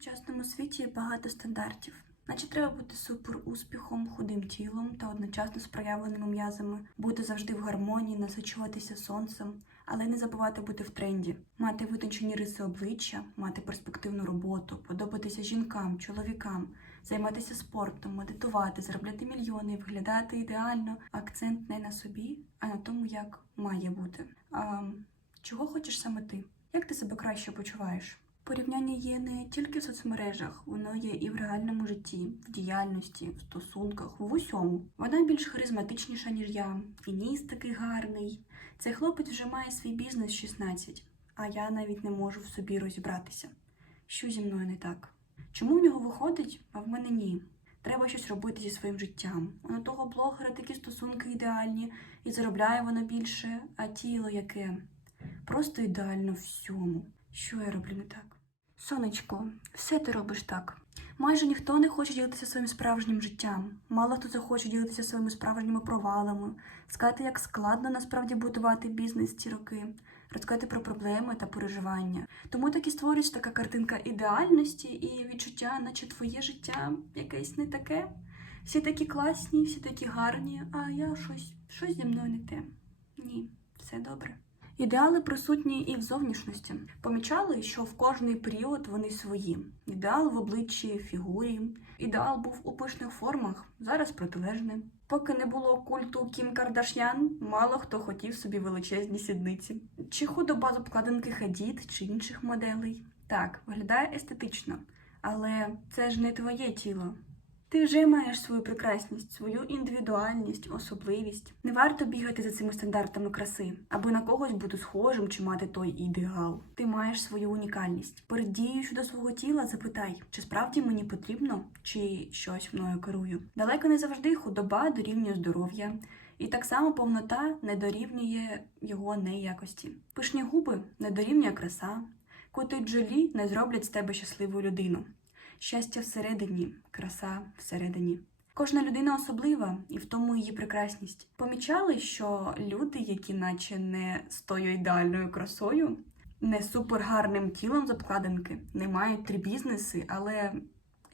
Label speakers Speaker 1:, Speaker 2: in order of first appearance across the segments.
Speaker 1: сучасному світі багато стандартів. Наче треба бути супер успіхом, худим тілом та одночасно з проявленими м'язами, бути завжди в гармонії, насичуватися сонцем, але не забувати бути в тренді, мати витончені риси обличчя, мати перспективну роботу, подобатися жінкам, чоловікам, займатися спортом, медитувати, заробляти мільйони, виглядати ідеально. Акцент не на собі, а на тому, як має бути. А чого хочеш саме ти? Як ти себе краще почуваєш? Порівняння є не тільки в соцмережах, воно є і в реальному житті, в діяльності, в стосунках, в усьому. Вона більш харизматичніша, ніж я, і ніс такий гарний. Цей хлопець вже має свій бізнес 16, а я навіть не можу в собі розібратися. Що зі мною не так? Чому в нього виходить, а в мене ні? Треба щось робити зі своїм життям. У того блогера такі стосунки ідеальні, і заробляє вона більше, а тіло яке? Просто ідеально всьому. Що я роблю не так? Сонечко, все ти робиш так. Майже ніхто не хоче ділитися своїм справжнім життям. Мало хто захоче ділитися своїми справжніми провалами, сказати, як складно насправді будувати бізнес ці роки, розказати про проблеми та переживання. Тому так і створюється така картинка ідеальності і відчуття, наче твоє життя якесь не таке. Всі такі класні, всі такі гарні, а я щось, щось зі мною не те. Ні, все добре. Ідеали присутні і в зовнішності. Помічали, що в кожний період вони свої. Ідеал в обличчі, фігурі. Ідеал був у пишних формах, зараз протилежне. Поки не було культу Кім Кардашян, мало хто хотів собі величезні сідниці. Чи худоба з обкладинки Хадід, чи інших моделей. Так, виглядає естетично, але це ж не твоє тіло. Ти вже маєш свою прекрасність, свою індивідуальність, особливість. Не варто бігати за цими стандартами краси, аби на когось бути схожим чи мати той ідеал. Ти маєш свою унікальність. Перед дією щодо свого тіла запитай, чи справді мені потрібно, чи щось мною керую. Далеко не завжди худоба дорівнює здоров'я. І так само повнота не дорівнює його неякості. Пишні губи не дорівнює краса, кути джолі не зроблять з тебе щасливу людину. Щастя всередині, краса всередині. Кожна людина особлива, і в тому її прекрасність. Помічали, що люди, які наче не з тою ідеальною красою, не супергарним тілом з обкладинки, не мають три бізнеси, але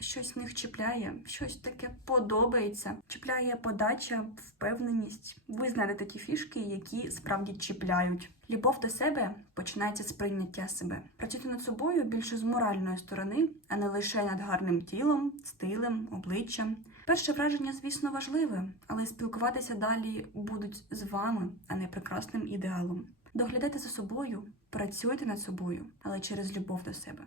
Speaker 1: щось в них чіпляє, щось таке подобається. Чіпляє подача, впевненість. Ви знаєте такі фішки, які справді чіпляють. Любов до себе починається з прийняття себе. Працюйте над собою більше з моральної сторони, а не лише над гарним тілом, стилем, обличчям. Перше враження, звісно, важливе, але спілкуватися далі будуть з вами, а не прекрасним ідеалом. Доглядайте за собою, працюйте над собою, але через любов до себе.